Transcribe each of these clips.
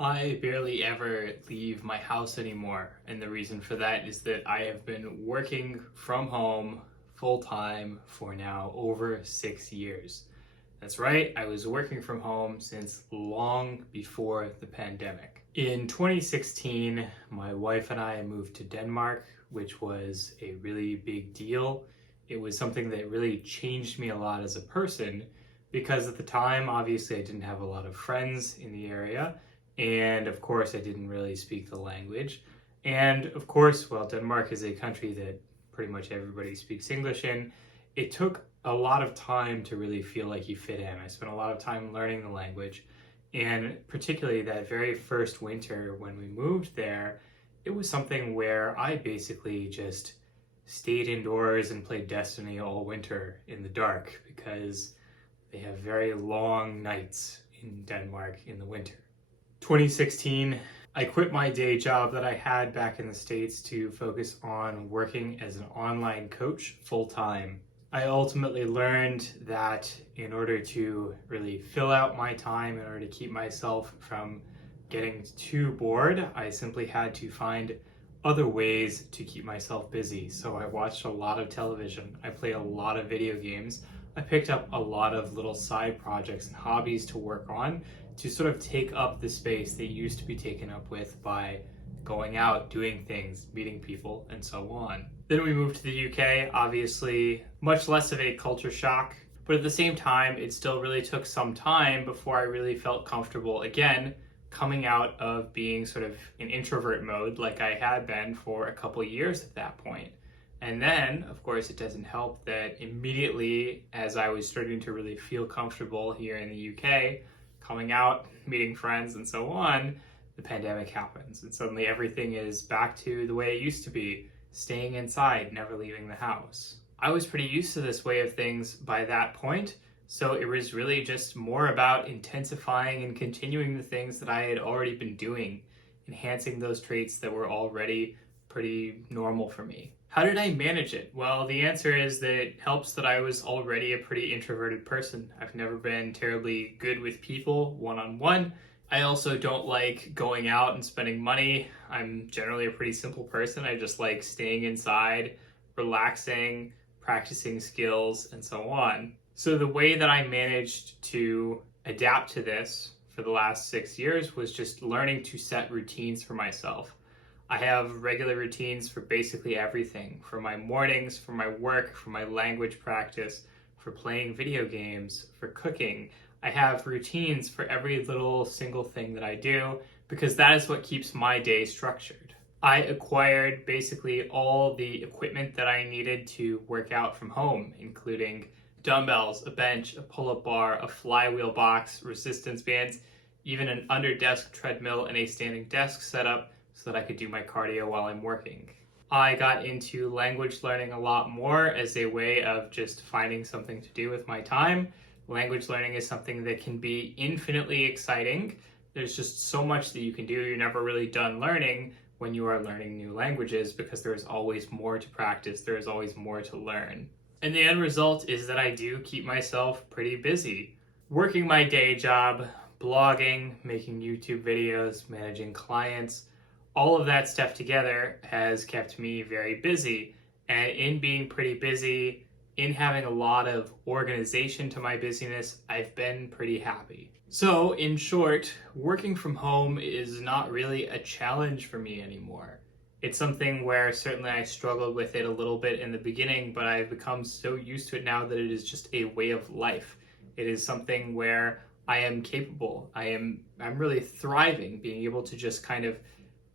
I barely ever leave my house anymore, and the reason for that is that I have been working from home full time for now over 6 years. That's right, I was working from home since long before the pandemic. In 2016, my wife and I moved to Denmark, which was a really big deal. It was something that really changed me a lot as a person because at the time, obviously, I didn't have a lot of friends in the area. And of course, I didn't really speak the language. And of course, well, Denmark is a country that pretty much everybody speaks English in. It took a lot of time to really feel like you fit in. I spent a lot of time learning the language. And particularly that very first winter when we moved there, it was something where I basically just stayed indoors and played Destiny all winter in the dark because they have very long nights in Denmark in the winter. 2016, I quit my day job that I had back in the States to focus on working as an online coach full-time. I ultimately learned that in order to really fill out my time, in order to keep myself from getting too bored, I simply had to find other ways to keep myself busy. So I watched a lot of television, I played a lot of video games, I picked up a lot of little side projects and hobbies to work on to sort of take up the space that used to be taken up with by going out, doing things, meeting people, and so on. Then we moved to the UK, obviously much less of a culture shock, but at the same time, it still really took some time before I really felt comfortable again coming out of being sort of in introvert mode like I had been for a couple of years at that point. And then, of course, it doesn't help that immediately as I was starting to really feel comfortable here in the UK, coming out, meeting friends, and so on, the pandemic happens. And suddenly everything is back to the way it used to be, staying inside, never leaving the house. I was pretty used to this way of things by that point, so it was really just more about intensifying and continuing the things that I had already been doing, enhancing those traits that were already pretty normal for me. How did I manage it? Well, the answer is that it helps that I was already a pretty introverted person. I've never been terribly good with people one-on-one. I also don't like going out and spending money. I'm generally a pretty simple person. I just like staying inside, relaxing, practicing skills, and so on. So the way that I managed to adapt to this for the last 6 years was just learning to set routines for myself. I have regular routines for basically everything, for my mornings, for my work, for my language practice, for playing video games, for cooking. I have routines for every little single thing that I do because that is what keeps my day structured. I acquired basically all the equipment that I needed to work out from home, including dumbbells, a bench, a pull-up bar, a flywheel box, resistance bands, even an under-desk treadmill and a standing desk setup so that I could do my cardio while I'm working. I got into language learning a lot more as a way of just finding something to do with my time. Language learning is something that can be infinitely exciting. There's just so much that you can do. You're never really done learning when you are learning new languages because there's always more to practice. There's always more to learn. And the end result is that I do keep myself pretty busy. Working my day job, blogging, making YouTube videos, managing clients, all of that stuff together has kept me very busy. And in being pretty busy, in having a lot of organization to my busyness, I've been pretty happy. So in short, working from home is not really a challenge for me anymore. It's something where certainly I struggled with it a little bit in the beginning, but I've become so used to it now that it is just a way of life. It is something where I am capable. I'm really thriving, being able to just kind of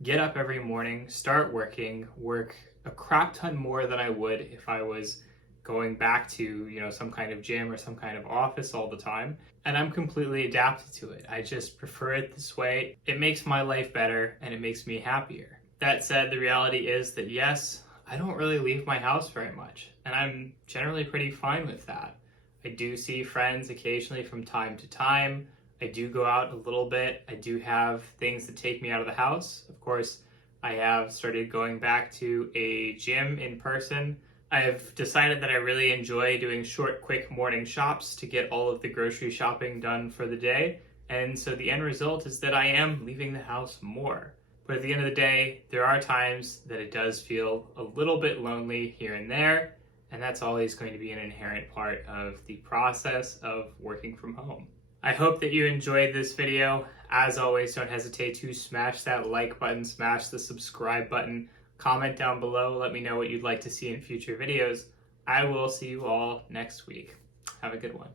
get up every morning, start working, work a crap ton more than I would if I was going back to, some kind of gym or some kind of office all the time. And I'm completely adapted to it. I just prefer it this way. It makes my life better and it makes me happier. That said, the reality is that yes, I don't really leave my house very much. And I'm generally pretty fine with that. I do see friends occasionally from time to time. I do go out a little bit. I do have things that take me out of the house. Of course, I have started going back to a gym in person. I've decided that I really enjoy doing short, quick morning shops to get all of the grocery shopping done for the day. And so the end result is that I am leaving the house more. But at the end of the day, there are times that it does feel a little bit lonely here and there, and that's always going to be an inherent part of the process of working from home. I hope that you enjoyed this video. As always, don't hesitate to smash that like button, smash the subscribe button, comment down below, let me know what you'd like to see in future videos. I will see you all next week. Have a good one.